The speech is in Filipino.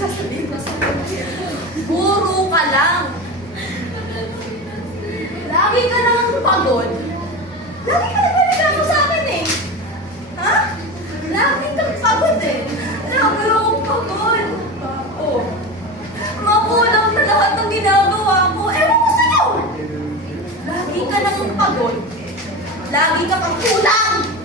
sasabihin ko sa akin? Puro ka lang. Lagi ka nang pagod. Lagi ka nagpapagato sa akin eh. Ha? Lagi kang pagod eh. Lagi akong pagod. Oh. Makulang na lahat ng ginagawa ko. Ewan ko sa'yo. Lagi ka nang pagod. Lagi ka pang kulang.